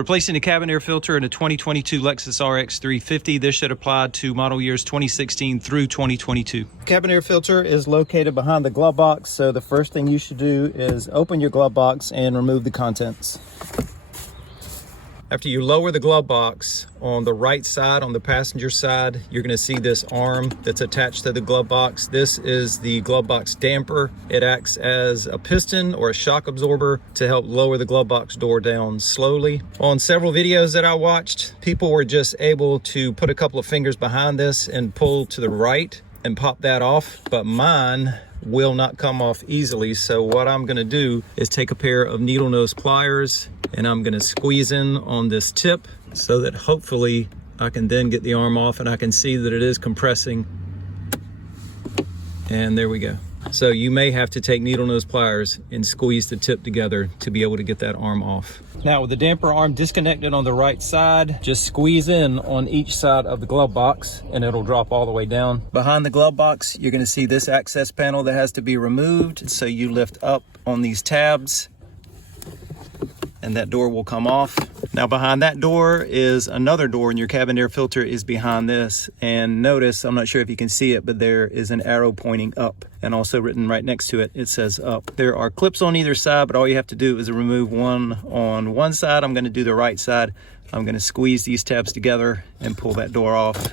Replacing the cabin air filter in a 2022 Lexus RX 350. This should apply to model years 2016 through 2022. Cabin air filter is located behind the glove box, so the first thing you should do is open your glove box and remove the contents. After you lower the glove box, on the right side, on the passenger side, you're going to see this arm that's attached to the glove box. This is the glove box damper. It acts as a piston or a shock absorber to help lower the glove box door down slowly. On several videos that I watched, people were just able to put a couple of fingers behind this and pull to the right and pop that off, but mine will not come off easily. So what I'm going to do is take a pair of needle nose pliers and I'm going to squeeze in on this tip so that hopefully I can then get the arm off, and I can see that it is compressing. And there we go. So you may have to take needle nose pliers and squeeze the tip together to be able to get that arm off. Now with the damper arm disconnected on the right side, just squeeze in on each side of the glove box and it'll drop all the way down. Behind the glove box, you're going to see this access panel that has to be removed. So you lift up on these tabs and that door will come off. Now behind that door is another door, and your cabin air filter is behind this. And notice, I'm not sure if you can see it, but there is an arrow pointing up, and also written right next to it, it says up. There are clips on either side, but all you have to do is remove one on one side. I'm going to do the right side. I'm going to squeeze these tabs together and pull that door off.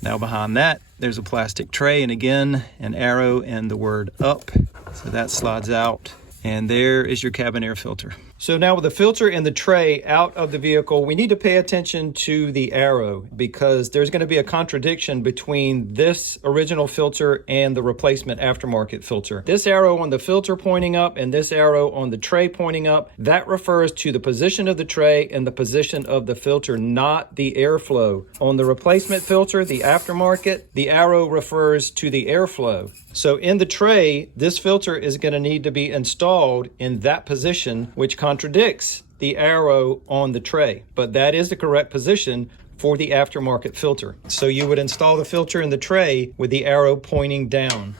Now behind that, there's a plastic tray, and again, an arrow and the word up. So that slides out. And there is your cabin air filter. So now with the filter and the tray out of the vehicle, we need to pay attention to the arrow, because there's going to be a contradiction between this original filter and the replacement aftermarket filter. This arrow on the filter pointing up and this arrow on the tray pointing up, that refers to the position of the tray and the position of the filter, not the airflow. On the replacement filter, the aftermarket, the arrow refers to the airflow. So in the tray, this filter is going to need to be installed in that position, which contradicts the arrow on the tray. But that is the correct position for the aftermarket filter. So you would install the filter in the tray with the arrow pointing down.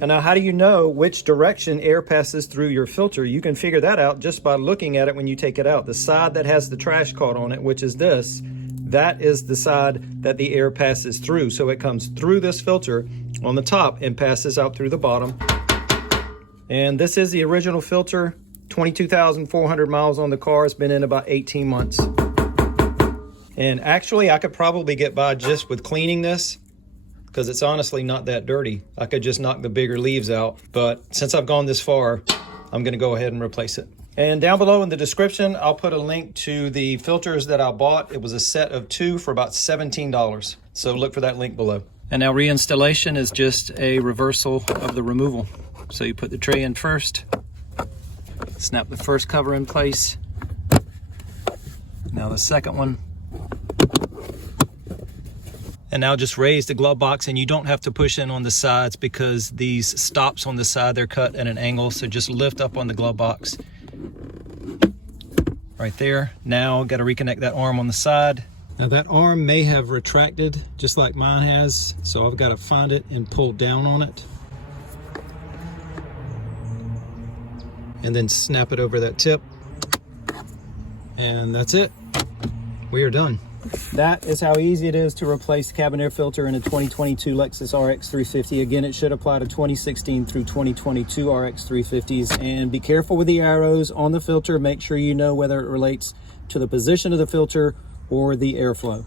And now, how do you know which direction air passes through your filter? You can figure that out just by looking at it when you take it out. The side that has the trash caught on it, which is this, that is the side that the air passes through. So it comes through this filter on the top and passes out through the bottom. And this is the original filter, 22,400 miles on the car. It's been in about 18 months. And actually, I could probably get by just with cleaning this, because it's honestly not that dirty. I could just knock the bigger leaves out. But since I've gone this far, I'm going to go ahead and replace it. And down below in the description, I'll put a link to the filters that I bought. It was a set of 2 for about $17. So look for that link below. And now reinstallation is just a reversal of the removal. So you put the tray in first, snap the first cover in place. Now the second one. And now just raise the glove box, and you don't have to push in on the sides because these stops on the side, they're cut at an angle. So just lift up on the glove box. Right there. Now got to reconnect that arm on the side. Now that arm may have retracted just like mine has, so I've got to find it and pull down on it. And then snap it over that tip. And that's it. We are done. That is how easy it is to replace the cabin air filter in a 2022 Lexus RX 350. Again, it should apply to 2016 through 2022 RX 350s. And be careful with the arrows on the filter. Make sure you know whether it relates to the position of the filter or the airflow.